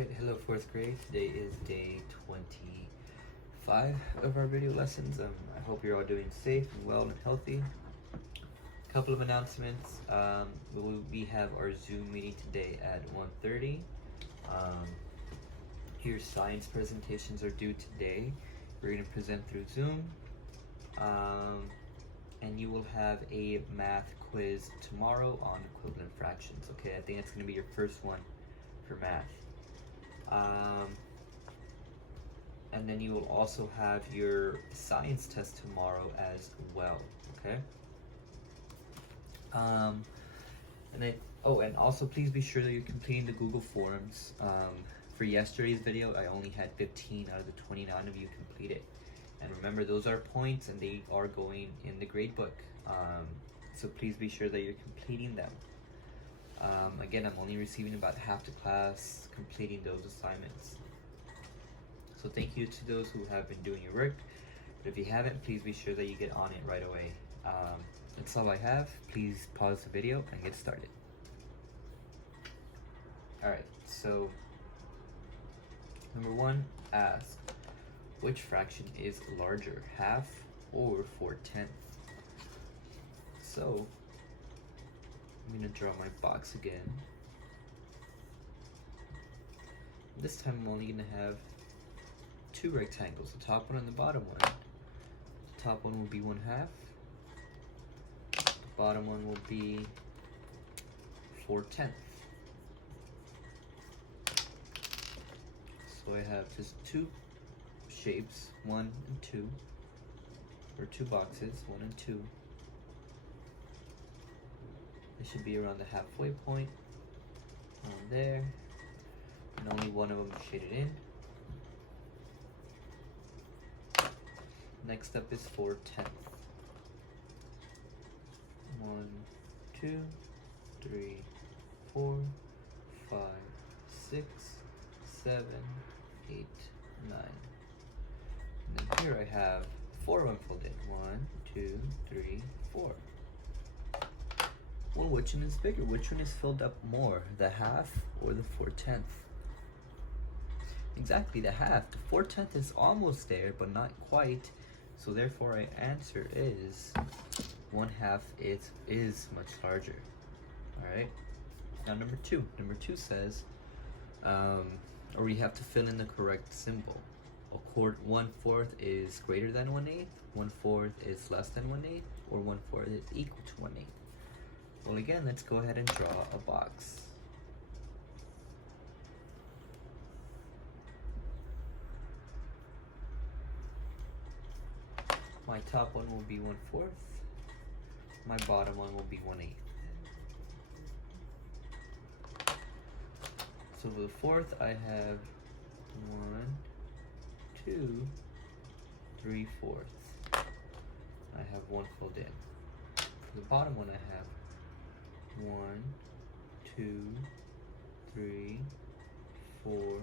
Alright, hello 4th grade. Today is day 25 of our video lessons. I hope you're all doing safe and well and healthy. A couple of announcements. We have our Zoom meeting today at 1:30. Your science presentations are due today. We're going to present through Zoom. And you will have a math quiz tomorrow on equivalent fractions. Okay, I think it's going to be your first one for math. And then you will also have your science test tomorrow as well, okay? And also please be sure that you're completing the Google Forms. For yesterday's video, I only had 15 out of the 29 of you complete it. And remember, those are points and they are going in the grade book. So please be sure that you're completing them. Again, I'm only receiving about half the class completing those assignments. So thank you to those who have been doing your work. But if you haven't, please be sure that you get on it right away. That's all I have. Please pause the video and get started. Alright, so number 1, ask, which fraction is larger, half or 4/10? So I'm going to draw my box again. This time I'm only going to have 2 rectangles, the top one and the bottom one. The top one will be 1/2. The bottom one will be 4/10. So I have just 2 shapes, 1 and 2, or 2 boxes, 1 and 2. It should be around the halfway point, around there, and only one of them is shaded in. Next up is 4/10. 1, 2, 3, 4, 5, 6, 7, 8, 9. And then here I have 4 unfolded. 1, 2, 3, 4. Well, which one is bigger? Which one is filled up more, the half or the 4/10? Exactly, the half. The 4/10 is almost there, but not quite. So therefore, our answer is 1/2 is much larger. All right. Now number 2. Number 2 says, or we have to fill in the correct symbol. 1/4 is greater than 1/8. 1/4 is less than 1/8, or 1/4 is equal to 1/8. Well, again, let's go ahead and draw a box. My top one will be 1/4. My bottom one will be 1/8. So for the 4th, I have 1, 2, 3, 4. I have 1 filled in. For the bottom one, I have 1, 2, 3, 4,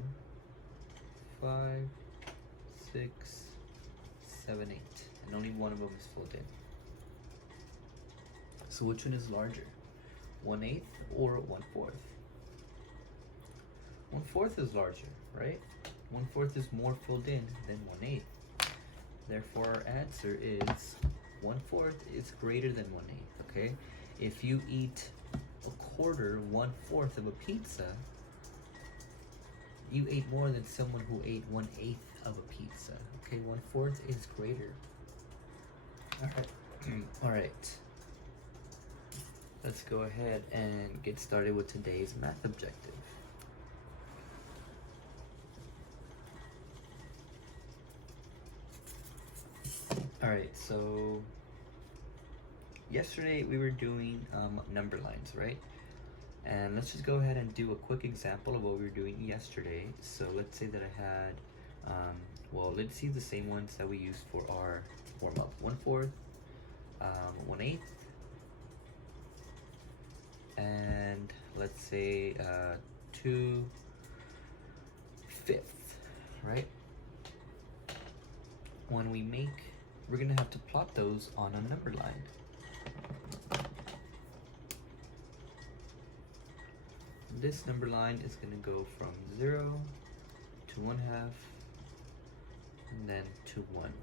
5, 6, 7, 8. And only one of them is filled in. So which one is larger? 1/8 or 1/4? 1/4 is larger, right? 1/4 is more filled in than 1/8. Therefore, our answer is 1/4 is greater than 1/8, okay? If you eat a quarter, 1/4 of a pizza, you ate more than someone who ate 1/8 of a pizza. Okay, 1/4 is greater. Alright. Alright. Let's go ahead and get started with today's math objective. Alright, so yesterday we were doing number lines, right? And let's just go ahead and do a quick example of what we were doing yesterday. So let's say that I had, well, let's use the same ones that we used for our warm-up. 1/4, 1/8, and let's say 2/5, right? When we make, we're gonna have to plot those on a number line. This number line is going to go from 0 to 1/2 and then to 1.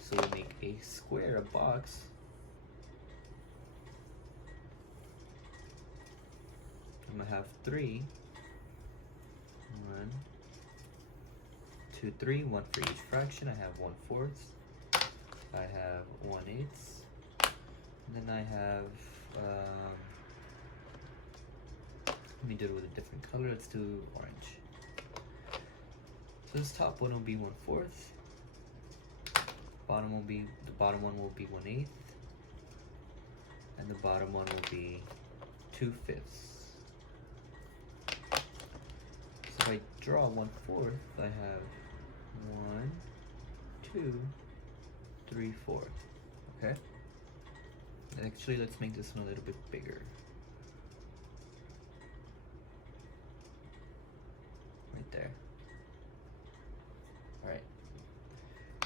So we make a square, a box. I'm going to have 3. 1, 2, 3, 1 for each fraction. I have 1/4. I have 1/8. And then I have, let me do it with a different color. Let's do orange. So this top one will be 1/4. The bottom one will be 1/8. And the bottom one will be 2/5. So if I draw 1/4, I have 1, 2, 3, 4. Okay? Actually, let's make this one a little bit bigger. Right there. Alright.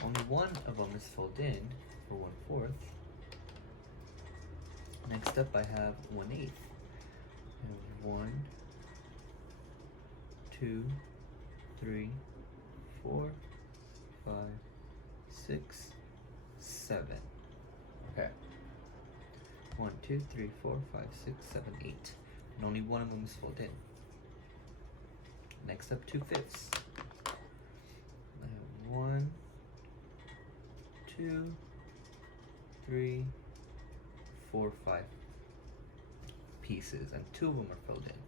Only one of them is filled in for 1/4. Next up, I have 1/8. I have 1, 2, 3, 4, 5, 6, 7. Okay. 1, 2, 3, 4, 5, 6, 7, 8. And only one of them is filled in. Next up, 2/5. I have 1, 2, 3, 4, 5 pieces, and 2 of them are filled in.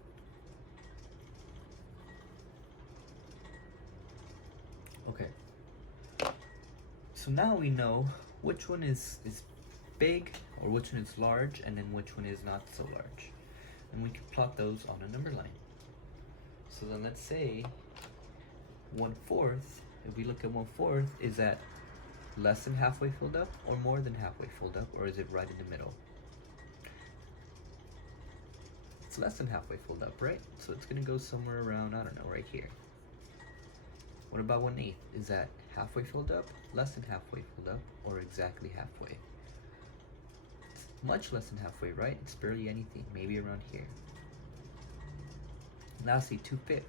Okay. So now we know which one is big, or which one is large, and then which one is not so large. And we can plot those on a number line. So then let's say 1/4, if we look at 1/4, is that less than halfway filled up, or more than halfway filled up, or is it right in the middle? It's less than halfway filled up, right? So it's gonna go somewhere around, I don't know, right here. What about 1/8? Is that halfway filled up, less than halfway filled up, or exactly halfway? It's much less than halfway, right? It's barely anything, maybe around here. Lastly, 2/5.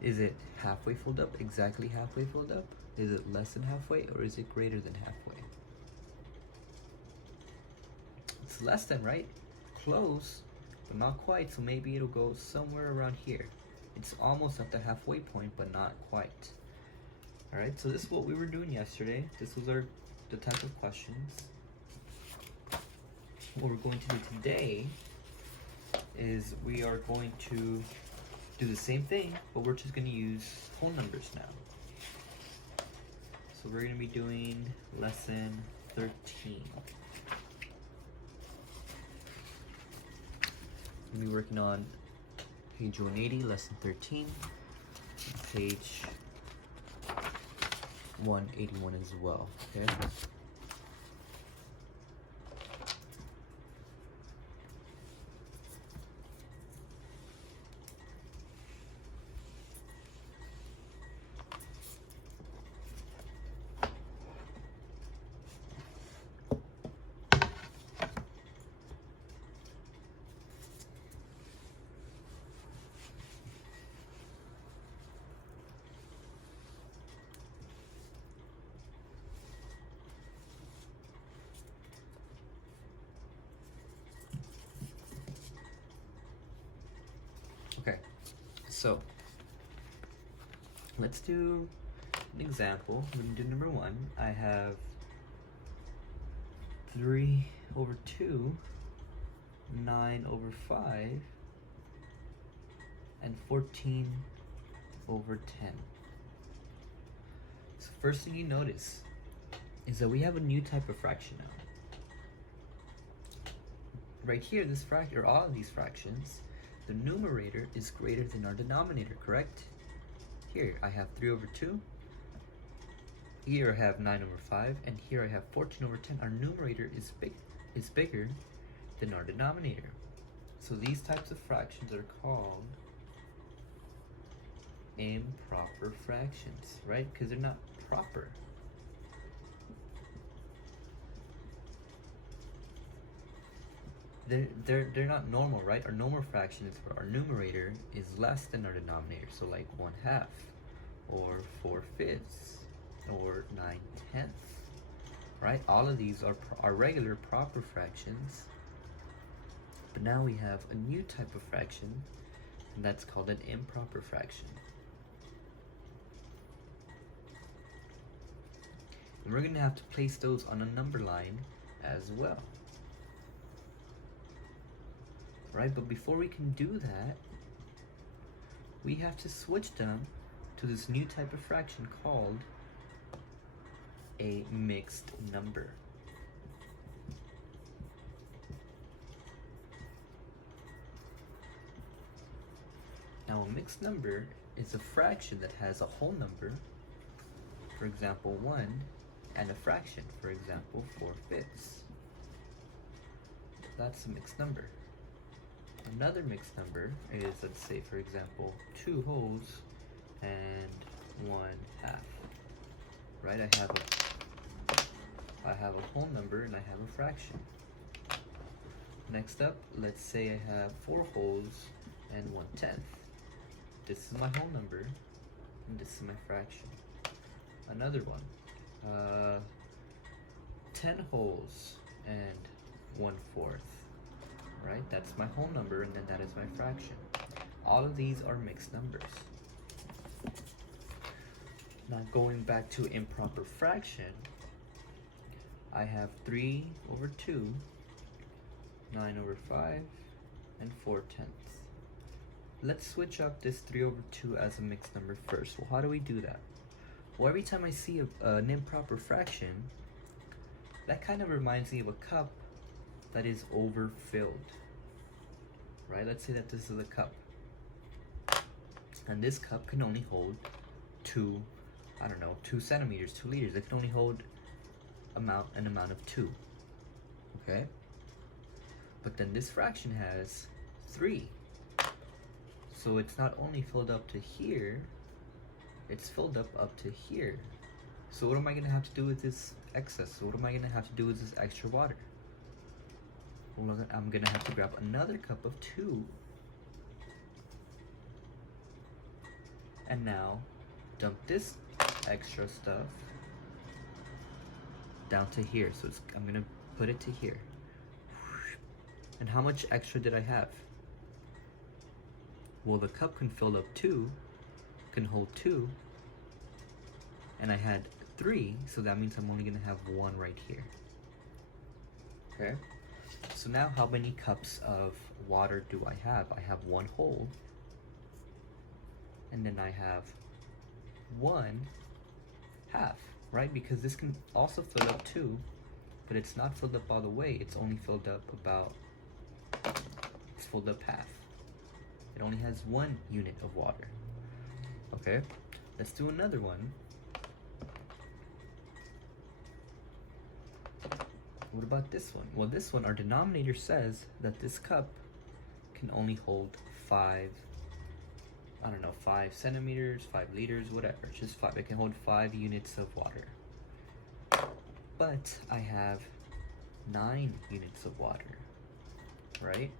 Is it halfway filled up, exactly halfway filled up? Is it less than halfway, or is it greater than halfway? It's less than, right? Close, but not quite, so maybe it'll go somewhere around here. It's almost at the halfway point, but not quite. Alright, so this is what we were doing yesterday. This was the type of questions. What we're going to do today is we are going to do the same thing, but we're just going to use whole numbers now. So we're going to be doing lesson 13. We'll be working on page 180, lesson 13, page 181 as well, okay? Okay, so let's do an example. We're going to do number 1. I have 3/2, 9/5, and 14/10. So first thing you notice is that we have a new type of fraction now. Right here, this fraction, or all of these fractions, the numerator is greater than our denominator, correct? Here I have 3/2, here I have 9/5, and here I have 14/10. Our numerator is bigger than our denominator. So these types of fractions are called improper fractions, right? Because they're not proper. they're not normal, right? Our normal fraction is where our numerator is less than our denominator, so like 1/2, or 4/5, or 9/10, right? All of these are regular proper fractions, but now we have a new type of fraction, and that's called an improper fraction. And we're going to have to place those on a number line as well. Right, but before we can do that, we have to switch them to this new type of fraction called a mixed number. Now, a mixed number is a fraction that has a whole number, for example 1, and a fraction, for example 4/5. That's a mixed number. Another mixed number is, let's say, for example, 2 wholes and 1/2. Right? I have a whole number and I have a fraction. Next up, let's say I have 4 wholes and 1/10. This is my whole number and this is my fraction. Another one, 10 wholes and 1/4. Right? That's my whole number, and then that is my fraction. All of these are mixed numbers. Now going back to improper fraction, I have 3/2, 9/5, and 4/10. Let's switch up this 3/2 as a mixed number first. Well, how do we do that? Well, every time I see an improper fraction, that kind of reminds me of a cup that is overfilled, right? Let's say that this is a cup, and this cup can only hold 2 centimeters, 2 liters. It can only hold an amount of 2, okay? But then this fraction has 3, so it's not only filled up to here, it's filled up to here. So what am I gonna have to do with this excess? So what am I gonna have to do with this extra water? Well, I'm gonna have to grab another cup of 2, and now dump this extra stuff down to here. So I'm gonna put it to here. And how much extra did I have? Well, the cup can fill up 2, can hold 2, and I had 3, so that means I'm only gonna have 1 right here. Okay? So now how many cups of water do I have? I have 1 whole, and then I have 1/2, right? Because this can also fill up 2, but it's not filled up all the way. It's only filled up it's filled up half. It only has 1 unit of water. Okay, let's do another one. What about this one? Well, this one, our denominator says that this cup can only hold 5 centimeters, 5 liters, whatever, just 5. It can hold 5 units of water. But I have 9 units of water, right?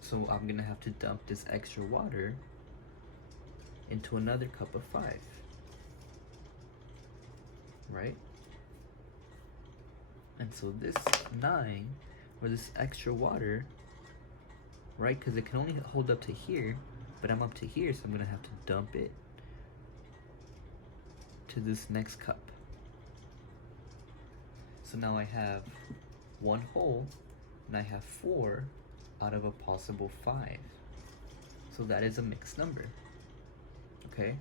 So I'm gonna have to dump this extra water into another cup of 5, right? And so this 9, or this extra water, right, because it can only hold up to here, but I'm up to here, so I'm gonna have to dump it to this next cup. So now I have 1 whole, and I have 4 out of a possible 5. So that is a mixed number. Okay,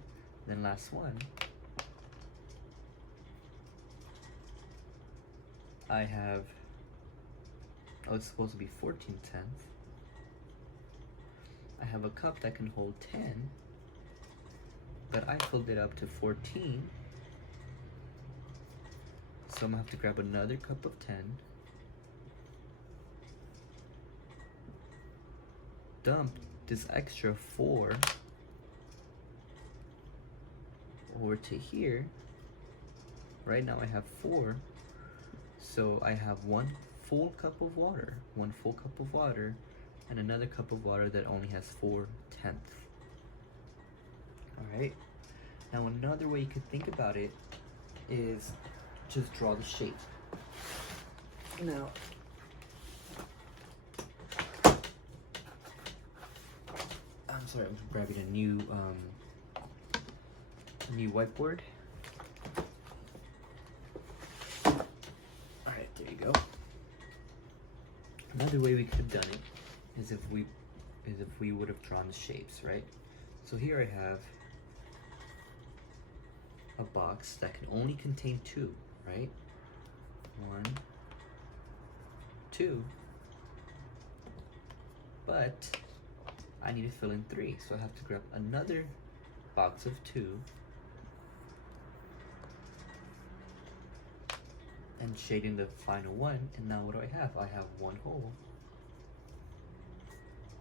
then last one. I have, it's supposed to be 14/10. I have a cup that can hold 10, but I filled it up to 14. So I'm gonna have to grab another cup of 10, dump this extra 4 over to here. Right now I have 4. So I have 1/4 full cup of water, and another cup of water that only has 4/10. All right. Now another way you could think about it is just draw the shape. Now, I'm sorry, I'm grabbing a new whiteboard. All right, there you go. Another way we could have done it is if we would have drawn the shapes, right? So here I have a box that can only contain 2, right? 1, 2. But I need to fill in 3, so I have to grab another box of 2 and shade in the final one. And now what do I have? I have 1 hole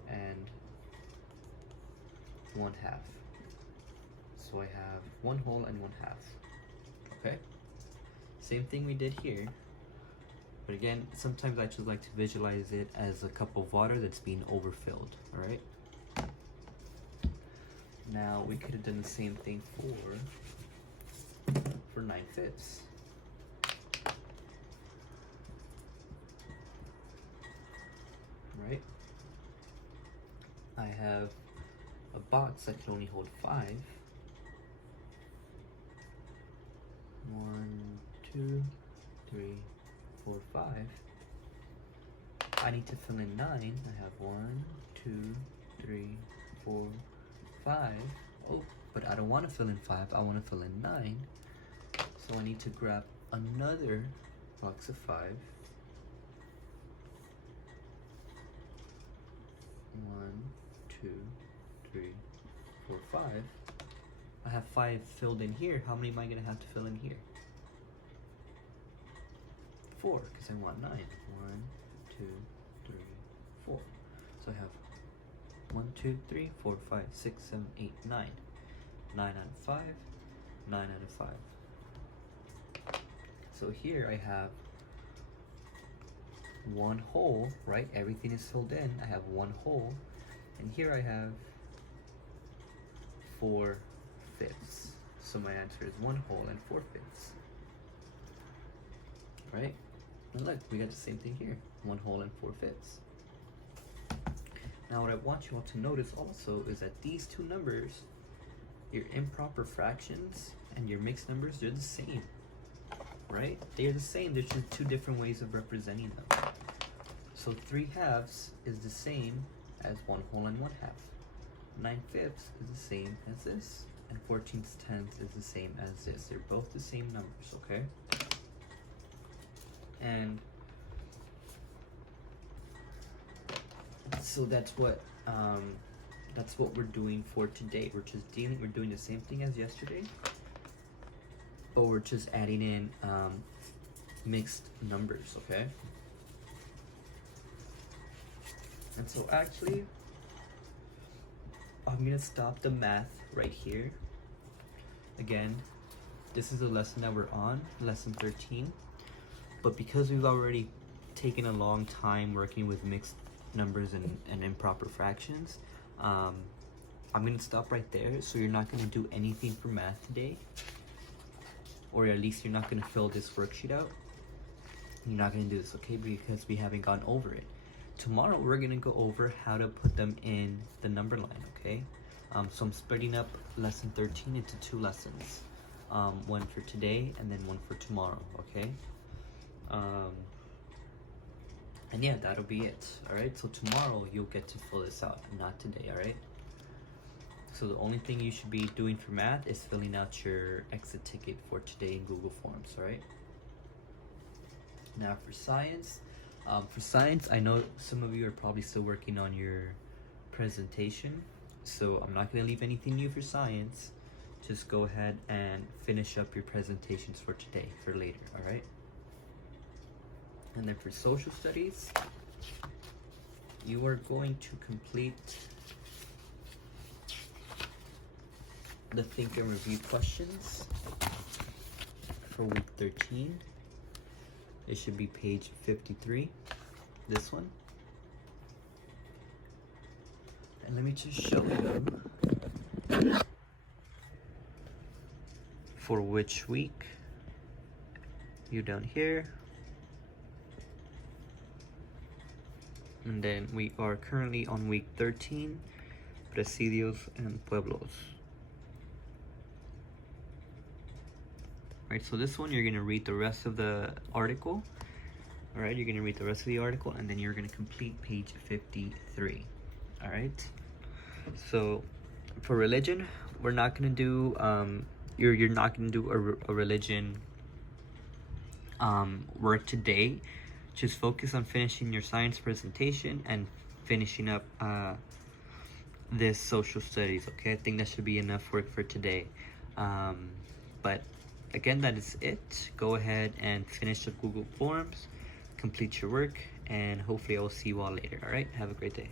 and 1/2. So I have 1 hole and 1/2. Okay? Same thing we did here. But again, sometimes I just like to visualize it as a cup of water that's being overfilled. Alright? Now we could have done the same thing for 9/5. Right? I have a box that can only hold 5. 1, 2, 3, 4, 5. I need to fill in 9. I have 1, 2, 3, 4, 5. Oh, but I don't want to fill in 5. I want to fill in 9. So I need to grab another box of 5. 1, 2, 3, 4, 5. I have 5 filled in here. How many am I going to have to fill in here? 4, because I want 9. 1, 2, 3, 4. So I have 1, 2, 3, 4, 5, 6, 7, 8, 9. 9 out of 5. 9 out of 5. So here I have 1 hole, right? Everything is filled in. I have 1 hole. And here I have 4/5. So my answer is 1 hole and 4/5. Right? And look, we got the same thing here. 1 hole and 4/5. Now what I want you all to notice also is that these two numbers, your improper fractions and your mixed numbers, they're the same. Right? They're the same. There's just 2 different ways of representing them. So 3/2 is the same as 1 whole and 1/2. 9/5 is the same as this, and 14/10 is the same as this. They're both the same numbers, okay? And so that's what we're doing for today. We're doing the same thing as yesterday, but we're just adding in mixed numbers, okay? And so actually, I'm gonna stop the math right here. Again, this is the lesson that we're on, lesson 13. But because we've already taken a long time working with mixed numbers and improper fractions, I'm gonna stop right there. So you're not gonna do anything for math today, or at least you're not gonna fill this worksheet out. You're not gonna do this, okay? Because we haven't gone over it. Tomorrow we're gonna go over how to put them in the number line, okay? So I'm splitting up lesson 13 into 2 lessons. One for today and then one for tomorrow, okay? And yeah, that'll be it, alright? So tomorrow you'll get to fill this out, not today, alright? So the only thing you should be doing for math is filling out your exit ticket for today in Google Forms, alright? Now for science, I know some of you are probably still working on your presentation, so I'm not going to leave anything new for science. Just go ahead and finish up your presentations for today, for later, alright? And then for social studies, you are going to complete the think and review questions for week 13. It should be page 53, this one. And let me just show you for which week. You down here. And then we are currently on week 13, Presidios and Pueblos. Right, so this one you're gonna read the rest of the article. All right, you're gonna read the rest of the article, and then you're gonna complete page 53. All right. So for religion, we're not gonna do you're not gonna do a religion work today. Just focus on finishing your science presentation and finishing up this social studies. Okay, I think that should be enough work for today. But again, that is it. Go ahead and finish the Google Forms, complete your work, and hopefully I will see you all later. All right, have a great day.